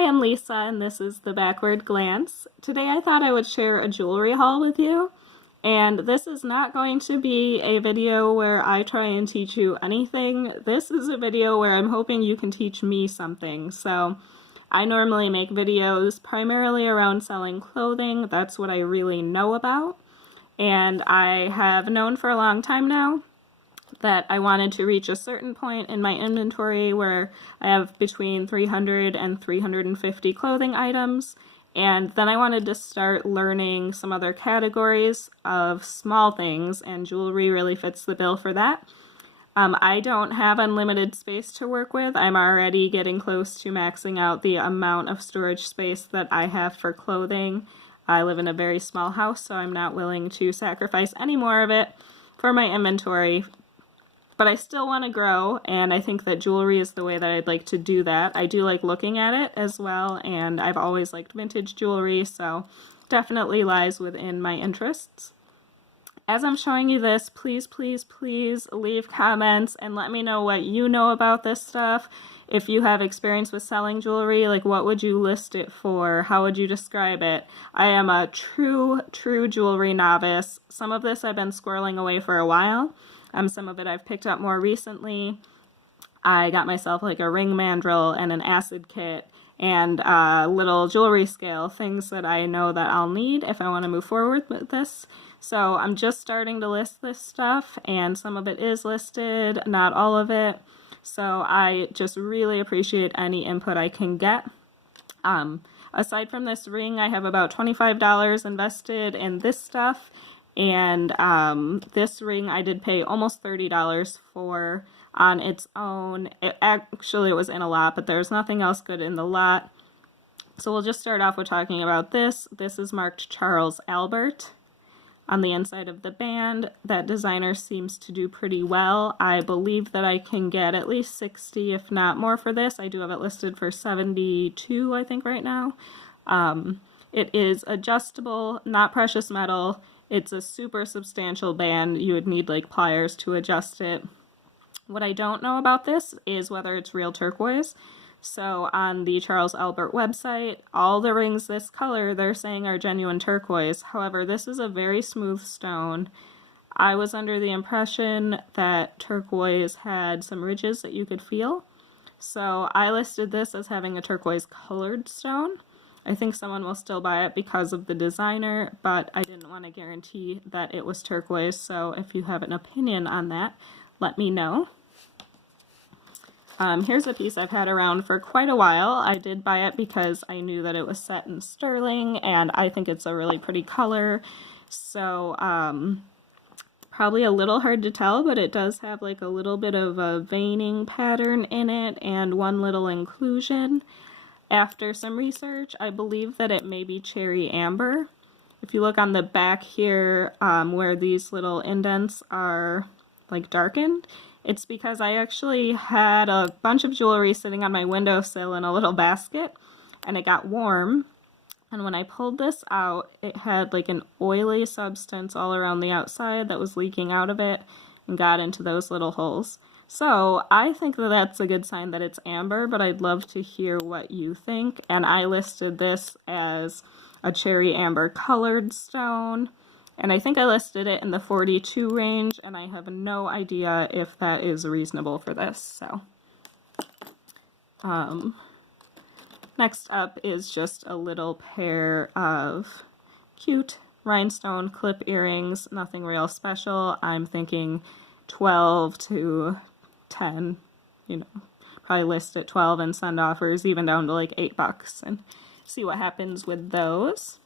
Hi, I'm Lisa and this is The Backward Glance. Today I thought I would share a jewelry haul with you, and this is not going to be a video where I try and teach you anything. This is a video where I'm hoping you can teach me something. So I normally make videos primarily around selling clothing. That's what I really know about, and I have known for a long time now that I wanted to reach a certain point in my inventory where I have between 300 and 350 clothing items, and then I wanted to start learning some other categories of small things, and jewelry really fits the bill for that. I don't have unlimited space to work with. I'm already getting close to maxing out the amount of storage space that I have for clothing. I live in a very small house, so I'm not willing to sacrifice any more of it for my inventory. But I still want to grow, and I think that jewelry is the way that I'd like to do that. I do like looking at it as well, and I've always liked vintage jewelry, so definitely lies within my interests. As I'm showing you this, please, please, please leave comments and let me know what you know about this stuff. If you have experience with selling jewelry, like what would you list it for? How would you describe it? I am a true jewelry novice. Some of this I've been squirreling away for a while. Some of it I've picked up more recently. I got myself like a ring mandrel and an acid kit and a little jewelry scale, things that I know that I'll need if I want to move forward with this. So I'm just starting to list this stuff, and some of it is listed, not all of it. So I just really appreciate any input I can get. Aside from this ring, I have about $25 invested in this stuff. And this ring I did pay almost $30 for on its own. It was in a lot, but there's nothing else good in the lot. So we'll just start off with talking about this. This is marked Charles Albert on the inside of the band. That designer seems to do pretty well. I believe that I can get at least 60, if not more, for this. I do have it listed for 72, I think, right now. It is adjustable, not precious metal. It's a super substantial band. You would need like pliers to adjust it. What I don't know about this is whether it's real turquoise. So on the Charles Albert website, all the rings this color they're saying are genuine turquoise. However, this is a very smooth stone. I was under the impression that turquoise had some ridges that you could feel. So I listed this as having a turquoise colored stone. I think someone will still buy it because of the designer, but I didn't want to guarantee that it was turquoise, so if you have an opinion on that, let me know. Here's a piece I've had around for quite a while. I did buy it because I knew that it was set in sterling, and I think it's a really pretty color, so probably a little hard to tell, but it does have like a little bit of a veining pattern in it and one little inclusion. After some research, I believe that it may be cherry amber. If you look on the back here, where these little indents are like darkened, it's because I actually had a bunch of jewelry sitting on my windowsill in a little basket, and it got warm. And when I pulled this out, it had like an oily substance all around the outside that was leaking out of it and got into those little holes. So I think that that's a good sign that it's amber, but I'd love to hear what you think. And I listed this as a cherry amber colored stone, and I think I listed it in the 42 range, and I have no idea if that is reasonable for this. So next up is just a little pair of cute rhinestone clip earrings, nothing real special. I'm thinking 12 to 10, probably list at 12 and send offers even down to like $8 and see what happens with those.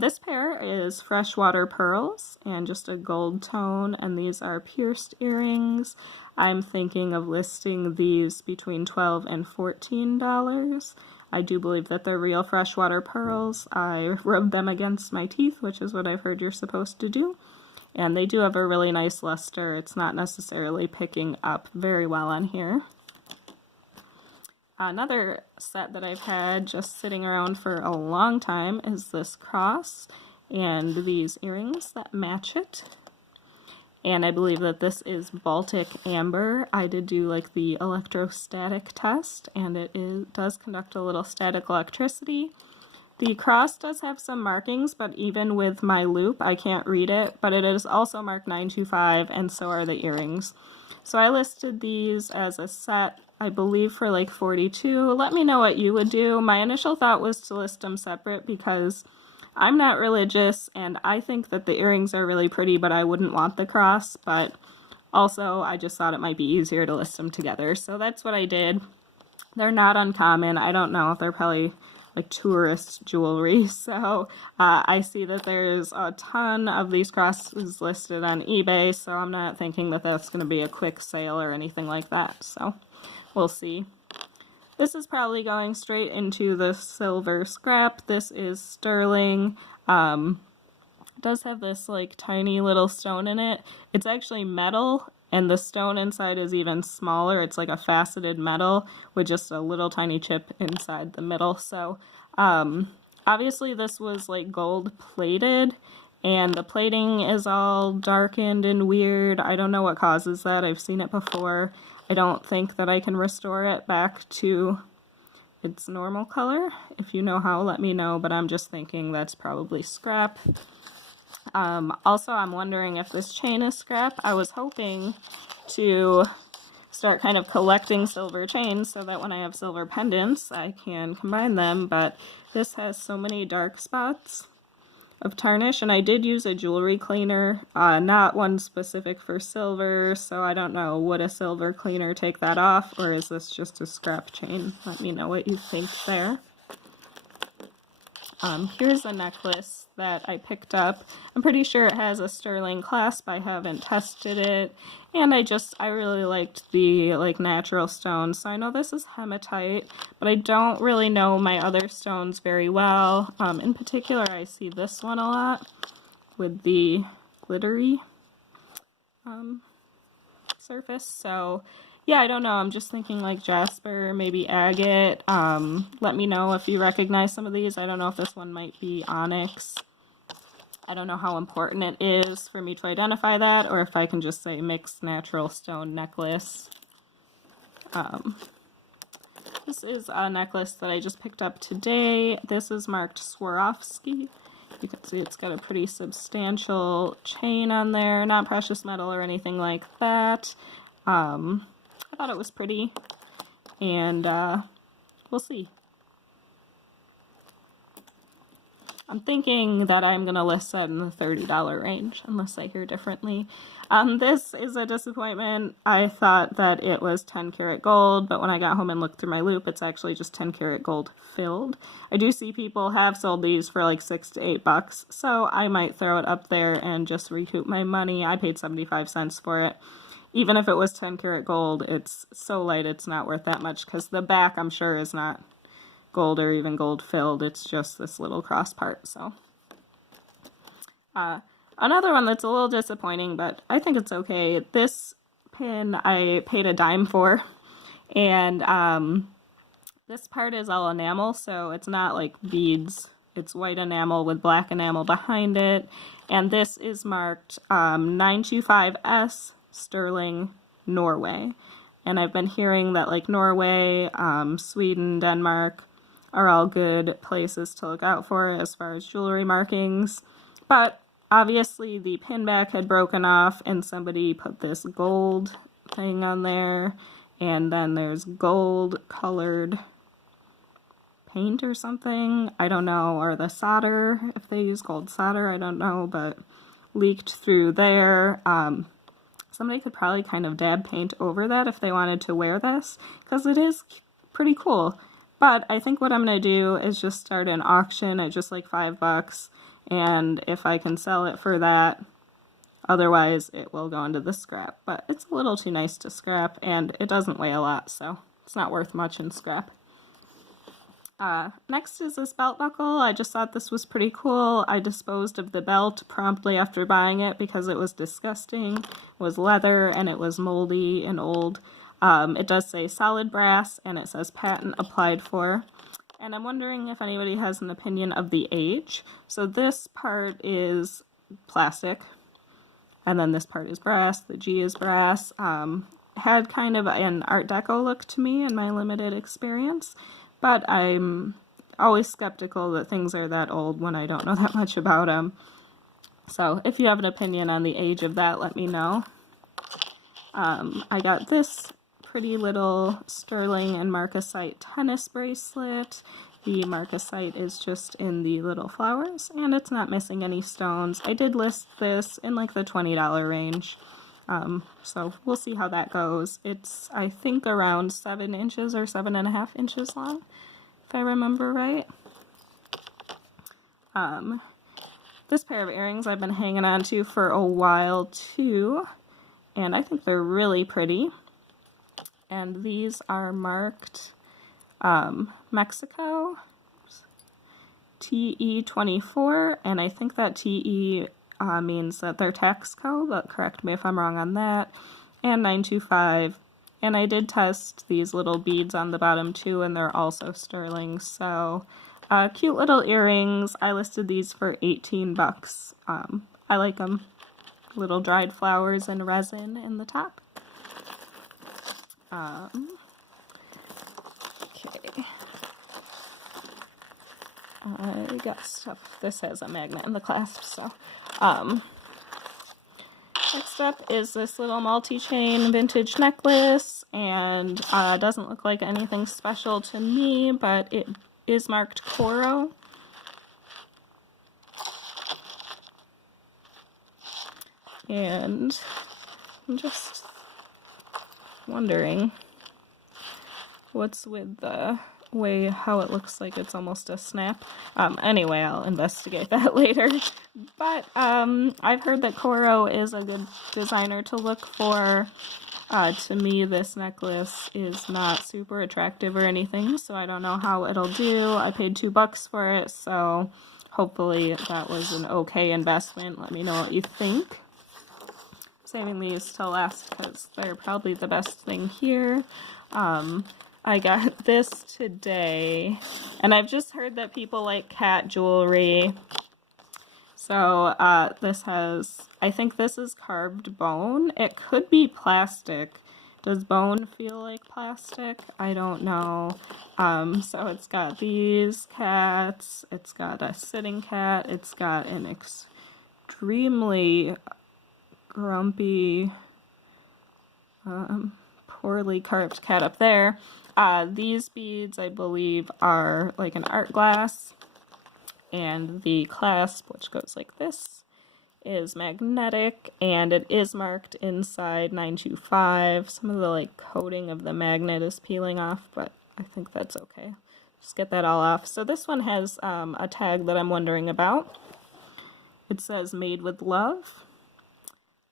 This pair is freshwater pearls and just a gold tone, and these are pierced earrings. I'm thinking of listing these between $12 and $14. I do believe that they're real freshwater pearls. I rubbed them against my teeth, which is what I've heard you're supposed to do. And they do have a really nice luster. It's not necessarily picking up very well on here. Another set that I've had just sitting around for a long time is this cross and these earrings that match it. and I believe that this is Baltic Amber. I did do like the electrostatic test, and does conduct a little static electricity. The cross does have some markings, but even with my loop, I can't read it, but it is also marked 925, and so are the earrings. So I listed these as a set, I believe, for like $42. Let me know what you would do. My initial thought was to list them separate because I'm not religious, and I think that the earrings are really pretty, but I wouldn't want the cross, but also I just thought it might be easier to list them together. So that's what I did. They're not uncommon. I don't know if they're probably like tourist jewelry. So I see that there's a ton of these crosses listed on eBay, so I'm not thinking that that's going to be a quick sale or anything like that. So we'll see. This is probably going straight into the silver scrap. This is sterling. It does have this like tiny little stone in it. It's actually metal, and the stone inside is even smaller. It's like a faceted metal with just a little tiny chip inside the middle. So obviously this was like gold plated, and the plating is all darkened and weird. I don't know what causes that. I've seen it before. I don't think that I can restore it back to its normal color. If you know how, let me know, but I'm just thinking that's probably scrap. Also, I'm wondering if this chain is scrap. I was hoping to start kind of collecting silver chains so that when I have silver pendants, I can combine them, but this has so many dark spots of tarnish, and I did use a jewelry cleaner, not one specific for silver, so I don't know, would a silver cleaner take that off, or is this just a scrap chain? Let me know what you think there. Here's a necklace that I picked up. I'm pretty sure it has a sterling clasp. I haven't tested it, and I really liked the like natural stones. So I know this is hematite, but I don't really know my other stones very well. In particular, I see this one a lot with the glittery surface. So yeah, I don't know. I'm just thinking like jasper, maybe agate. Let me know if you recognize some of these. I don't know if this one might be onyx. I don't know how important it is for me to identify that, or if I can just say mixed natural stone necklace. This is a necklace that I just picked up today. This is marked Swarovski. You can see it's got a pretty substantial chain on there, not precious metal or anything like that. I thought it was pretty, and we'll see. I'm thinking that I'm going to list that in the $30 range, unless I hear differently. This is a disappointment. I thought that it was 10 karat gold, but when I got home and looked through my loop, it's actually just 10 karat gold filled. I do see people have sold these for like $6 to $8, so I might throw it up there and just recoup my money. I paid 75 cents for it. Even if it was 10 karat gold, it's so light it's not worth that much, because the back, I'm sure, is not gold or even gold filled. It's just this little cross part. So another one that's a little disappointing, but I think it's okay. This pin I paid a dime for, and this part is all enamel, so it's not like beads. It's white enamel with black enamel behind it, and this is marked 925S sterling Norway. And I've been hearing that like Norway, Sweden, Denmark are all good places to look out for as far as jewelry markings. But obviously the pin back had broken off, and somebody put this gold thing on there, and then there's gold colored paint or something, I don't know, or the solder, if they use gold solder, I don't know, but leaked through there. Somebody could probably kind of dab paint over that if they wanted to wear this, because it is pretty cool. But I think what I'm going to do is just start an auction at just like $5, and if I can sell it for that, otherwise it will go into the scrap. But it's a little too nice to scrap, and it doesn't weigh a lot, so it's not worth much in scrap. Next is this belt buckle. I just thought this was pretty cool. I disposed of the belt promptly after buying it because it was disgusting. It was leather, and it was moldy and old. It does say solid brass, and it says patent applied for. And I'm wondering if anybody has an opinion of the age. So this part is plastic. and then this part is brass, the G is brass. Had kind of an Art Deco look to me in my limited experience, but I'm always skeptical that things are that old when I don't know that much about them. So if you have an opinion on the age of that, let me know. I got this pretty little sterling and marcasite tennis bracelet. The marcasite is just in the little flowers, and it's not missing any stones. I did list this in like the $20 range. So we'll see how that goes. It's, I think, around 7 inches or 7.5 inches long, if I remember right. This pair of earrings I've been hanging on to for a while too, and I think they're really pretty. And these are marked Mexico, TE24, and I think that TE means that they're Taxco, but correct me if I'm wrong on that, and 925. And I did test these little beads on the bottom too, and they're also sterling. So cute little earrings. I listed these for 18 bucks. I like them. Little dried flowers and resin in the top. Okay. I got stuff. This has a magnet in the clasp, so. Next up is this little multi-chain vintage necklace, and doesn't look like anything special to me, but it is marked Coro. And I'm just wondering what's with the way how it looks like it's almost a snap. Anyway, I'll investigate that later. But I've heard that Coro is a good designer to look for. To me, this necklace is not super attractive or anything, so I don't know how it'll do. I paid $2 for it, so hopefully that was an okay investment. Let me know what you think. I'm saving these till last because they're probably the best thing here. I got this today, and I've just heard that people like cat jewelry. So this has, I think this is carved bone. It could be plastic. Does bone feel like plastic? I don't know. So it's got these cats. It's got a sitting cat. It's got an extremely grumpy, poorly carved cat up there. These beads, I believe, are like an art glass, and the clasp, which goes like this, is magnetic, and it is marked inside 925. Some of the like coating of the magnet is peeling off, but I think that's okay. Just get that all off. So this one has a tag that I'm wondering about. It says made with love,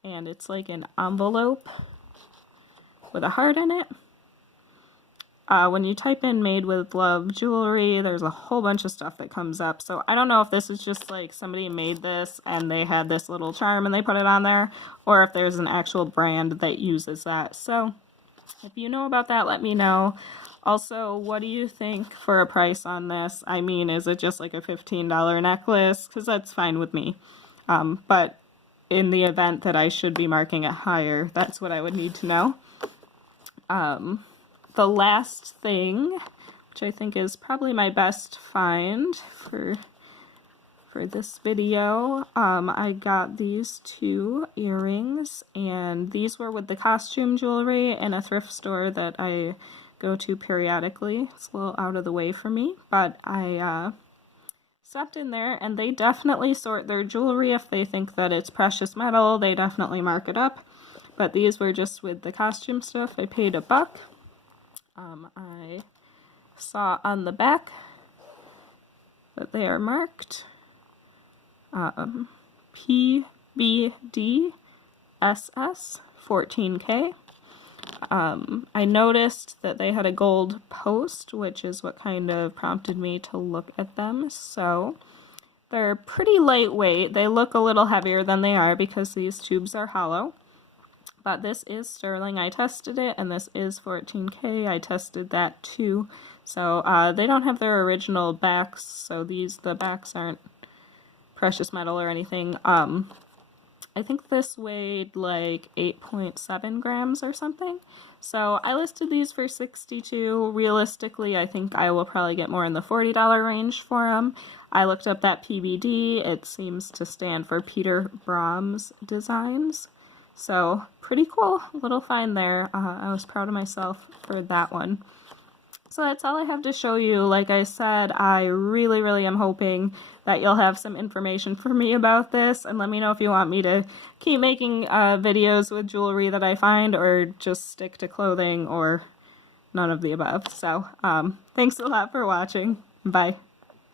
and it's like an envelope with a heart in it. When you type in made with love jewelry, there's a whole bunch of stuff that comes up. So I don't know if this is just like somebody made this and they had this little charm and they put it on there, or if there's an actual brand that uses that. So if you know about that, let me know. Also, what do you think for a price on this? I mean, is it just like a $15 necklace? Because that's fine with me. But in the event that I should be marking it higher, that's what I would need to know. The last thing, which I think is probably my best find for this video, I got these 2 earrings, and these were with the costume jewelry in a thrift store that I go to periodically. It's a little out of the way for me, but I stopped in there, and they definitely sort their jewelry. If they think that it's precious metal, they definitely mark it up. But these were just with the costume stuff. I paid $1. I saw on the back that they are marked PBD SS 14K. I noticed that they had a gold post, which is what kind of prompted me to look at them. So they're pretty lightweight. They look a little heavier than they are because these tubes are hollow. But this is sterling. I tested it, and this is 14K. I tested that too. So they don't have their original backs, so the backs aren't precious metal or anything. I think this weighed like 8.7 grams or something. So I listed these for $62. Realistically, I think I will probably get more in the $40 range for them. I looked up that PBD. It seems to stand for Peter Brahms Designs. So pretty cool little find there. I was proud of myself for that one. So that's all I have to show you. Like I said, I really am hoping that you'll have some information for me about this, and let me know if you want me to keep making videos with jewelry that I find, or just stick to clothing, or none of the above. So thanks a lot for watching. Bye.